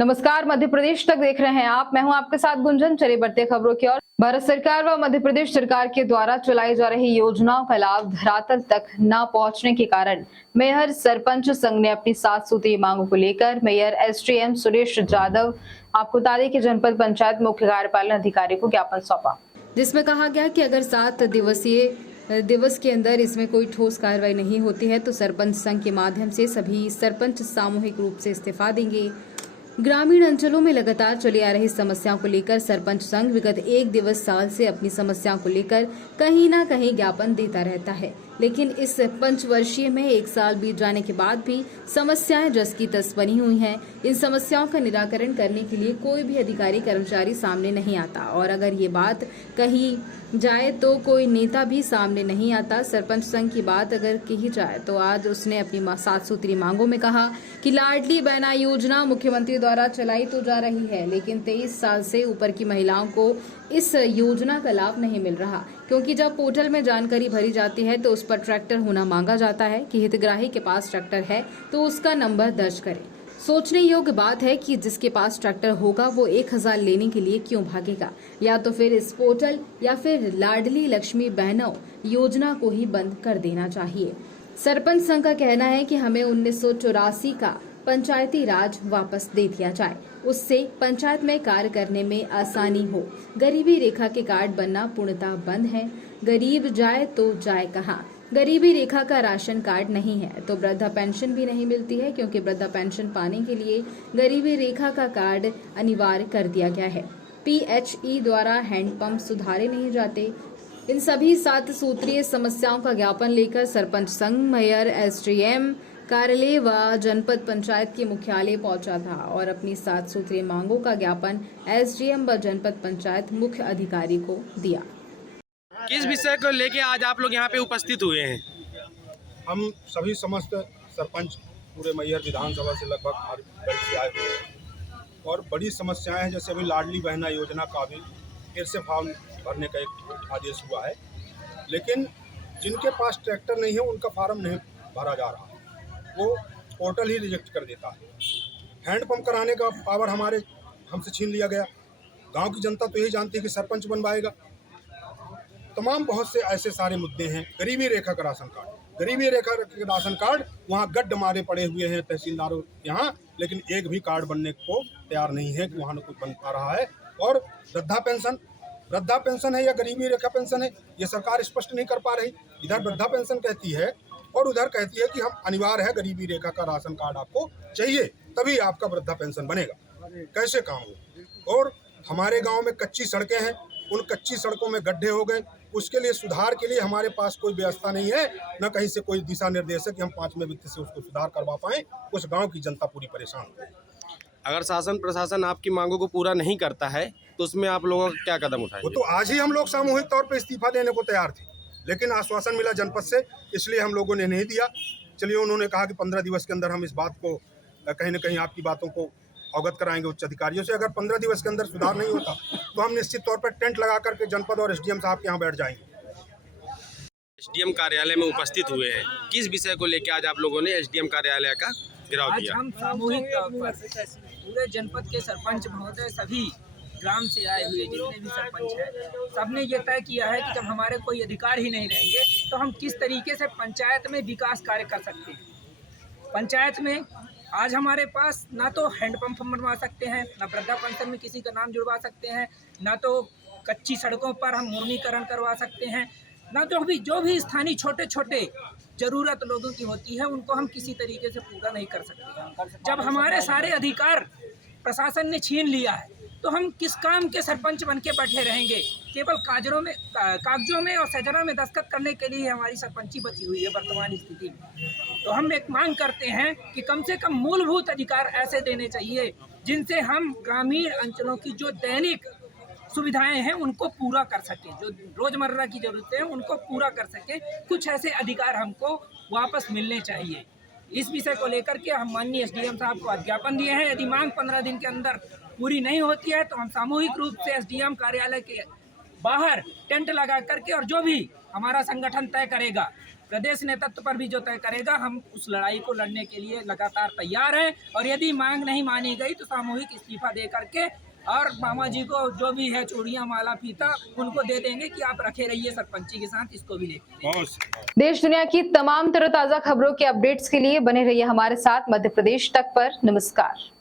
नमस्कार, मध्य प्रदेश तक देख रहे हैं आप। मैं हूं आपके साथ गुंजन। चलिए बढ़ते खबरों की ओर। भारत सरकार व मध्य प्रदेश सरकार के द्वारा चलाई जा रही योजनाओं का लाभ धरातल तक न पहुंचने के कारण मेयर सरपंच संघ ने अपनी 7 सूत्रीय मांगों को लेकर मेयर एसडीएम सुरेश यादव आपको बता दें कि जनपद पंचायत मुख्य कार्यपालन अधिकारी को ज्ञापन सौंपा, जिसमें कहा गया कि अगर 7 दिवस के अंदर इसमें कोई ठोस कार्रवाई नहीं होती है तो सरपंच संघ के माध्यम से सभी सरपंच सामूहिक रूप से इस्तीफा देंगे। ग्रामीण अंचलों में लगातार चली आ रही समस्याओं को लेकर सरपंच संघ विगत 1 दिवस साल से अपनी समस्याओं को लेकर कहीं न कहीं ज्ञापन देता रहता है, लेकिन इस पंचवर्षीय में 1 साल बीत जाने के बाद भी समस्याएं जस की तस बनी हुई हैं। इन समस्याओं का निराकरण करने के लिए कोई भी अधिकारी कर्मचारी सामने नहीं आता और अगर ये बात कही जाए तो कोई नेता भी सामने नहीं आता। सरपंच संघ की बात अगर कही जाए तो आज उसने अपनी 7 सूत्रीय मांगों में कहा कि लाडली बहना योजना मुख्यमंत्री द्वारा चलाई तो जा रही है, लेकिन 23 साल से ऊपर की महिलाओं को इस योजना का लाभ नहीं मिल रहा, क्योंकि जब पोर्टल में जानकारी भरी जाती है तो उस पर ट्रैक्टर होना मांगा जाता है कि हितग्राही के पास ट्रैक्टर है तो उसका नंबर दर्ज करें। सोचने योग्य बात है कि जिसके पास ट्रैक्टर होगा वो 1000 लेने के लिए क्यों भागेगा, या तो फिर इस पोर्टल या फिर लाडली लक्ष्मी बहनों योजना को ही बंद कर देना चाहिए। सरपंच संघ का कहना है कि हमें 1984 का पंचायती राज वापस दे दिया जाए, उससे पंचायत में कार्य करने में आसानी हो। गरीबी रेखा के कार्ड बनना पूर्णतः बंद है। गरीब जाए तो जाए कहाँ? गरीबी रेखा का राशन कार्ड नहीं है तो वृद्धा पेंशन भी नहीं मिलती है, क्योंकि वृद्धा पेंशन पाने के लिए गरीबी रेखा का कार्ड अनिवार्य कर दिया गया है। पीएचई द्वारा हैंडपंप सुधारे नहीं जाते। इन सभी 7 सूत्रीय समस्याओं का ज्ञापन लेकर सरपंच संघ मेयर एसडीएम कार्यालय व जनपद पंचायत के मुख्यालय पहुंचा था और अपनी 7 सूत्रीय मांगों का ज्ञापन एसडीएम व जनपद पंचायत मुख्य अधिकारी को दिया। किस विषय को लेके आज आप लोग यहाँ पे उपस्थित हुए हैं? हम सभी समस्त सरपंच पूरे मैहर विधानसभा से लगभग हर बेल्ट से आए हुए हैं और बड़ी समस्याएं हैं। जैसे अभी लाडली बहना योजना का भी फिर से फॉर्म भरने का एक आदेश हुआ है, लेकिन जिनके पास ट्रैक्टर नहीं है उनका फार्म नहीं भरा जा रहा, वो पोर्टल ही रिजेक्ट कर देता है। हैंडपंप कराने का पावर हमसे छीन लिया गया। गांव की जनता तो यही जानती है कि सरपंच बनवाएगा। तमाम बहुत से ऐसे सारे मुद्दे हैं। गरीबी रेखा का राशन कार्ड वहाँ गड्ढ मारे पड़े हुए हैं तहसीलदारों यहाँ, लेकिन एक भी कार्ड बनने को तैयार नहीं है कि वहाँ न कुछ बन पा रहा है। और वृद्धा पेंशन है या गरीबी रेखा पेंशन है, ये सरकार स्पष्ट नहीं कर पा रही। इधर वृद्धा पेंशन कहती है और उधर कहती है कि हम अनिवार्य है, गरीबी रेखा का राशन कार्ड आपको चाहिए तभी आपका वृद्धा पेंशन बनेगा। कैसे काम हो? और हमारे गाँव में कच्ची सड़कें हैं, उन कच्ची सड़कों में गड्ढे हो गए। उसके लिए सुधार के लिए हमारे पास कोई व्यवस्था नहीं है, न कहीं से कोई दिशा निर्देश है कि हम 5वें वित्त से उसको सुधार करवा पाएं। उस गांव की जनता पूरी परेशान है। अगर शासन प्रशासन आपकी मांगों को पूरा नहीं करता है तो उसमें आप लोगों का क्या कदम उठाएंगे? वो तो आज ही हम लोग सामूहिक तौर पर इस्तीफा देने को तैयार थे, लेकिन आश्वासन मिला जनपद से, इसलिए हम लोगों ने नहीं दिया। चलिए, उन्होंने कहा कि 15 दिवस के अंदर हम इस बात को कहीं न कहीं आपकी बातों को अवगत कराएंगे उच्च अधिकारियों से। अगर 15 दिवस के अंदर सुधार नहीं होता तो हम निश्चित तौर पर टेंट लगा करके जनपद और एसडीएम साहब के यहाँ बैठ जाएंगे। एसडीएम कार्यालय में उपस्थित हुए हैं, किस विषय को लेकर आज आप लोगों ने एसडीएम कार्यालय का घेराव किया? आज हम सामूहिक तौर पर पूरे जनपद के सरपंच महोदय सभी ग्राम से आए हुए जितने भी सरपंच हैं, सबने ये तय किया है कि जब हमारे कोई अधिकार ही नहीं रहेंगे तो हम किस तरीके से पंचायत में विकास कार्य कर सकते हैं। पंचायत में आज हमारे पास ना तो हैंडपंप हम बनवा सकते हैं, ना वृद्धा पेंशन में किसी का नाम जुड़वा सकते हैं, ना तो कच्ची सड़कों पर हम मुर्मीकरण करवा सकते हैं, ना तो जो भी स्थानीय छोटे छोटे ज़रूरत लोगों की होती है उनको हम किसी तरीके से पूरा नहीं कर सकते। जब हमारे सारे अधिकार प्रशासन ने छीन लिया है तो हम किस काम के सरपंच बन के बैठे रहेंगे? केवल कागजों में और सजरा में दस्तखत करने के लिए हमारी सरपंची बची हुई है वर्तमान स्थिति में। तो हम एक मांग करते हैं कि कम से कम मूलभूत अधिकार ऐसे देने चाहिए जिनसे हम ग्रामीण अंचलों की जो दैनिक सुविधाएं हैं उनको पूरा कर सकें, जो रोजमर्रा की जरूरतें हैं उनको पूरा कर सकें। कुछ ऐसे अधिकार हमको वापस मिलने चाहिए। इस विषय को लेकर के हम माननीय एसडीएम साहब को ज्ञापन दिए हैं। यदि मांग 15 दिन के अंदर पूरी नहीं होती है तो हम सामूहिक रूप से एसडीएम कार्यालय के बाहर टेंट लगा करके और जो भी हमारा संगठन तय करेगा प्रदेश नेतृत्व पर भी जो तय करेगा। हम उस लड़ाई को लड़ने के लिए लगातार तैयार हैं और यदि मांग नहीं मानी गई तो सामूहिक इस्तीफा दे करके और मामा जी को जो भी है चूड़ियां माला फीता उनको दे देंगे कि आप रखे रहिए सरपंची के साथ, इसको भी लेके। देश दुनिया की तमाम तरोताजा खबरों के अपडेट्स के लिए बने रहिए हमारे साथ मध्य प्रदेश तक पर। नमस्कार।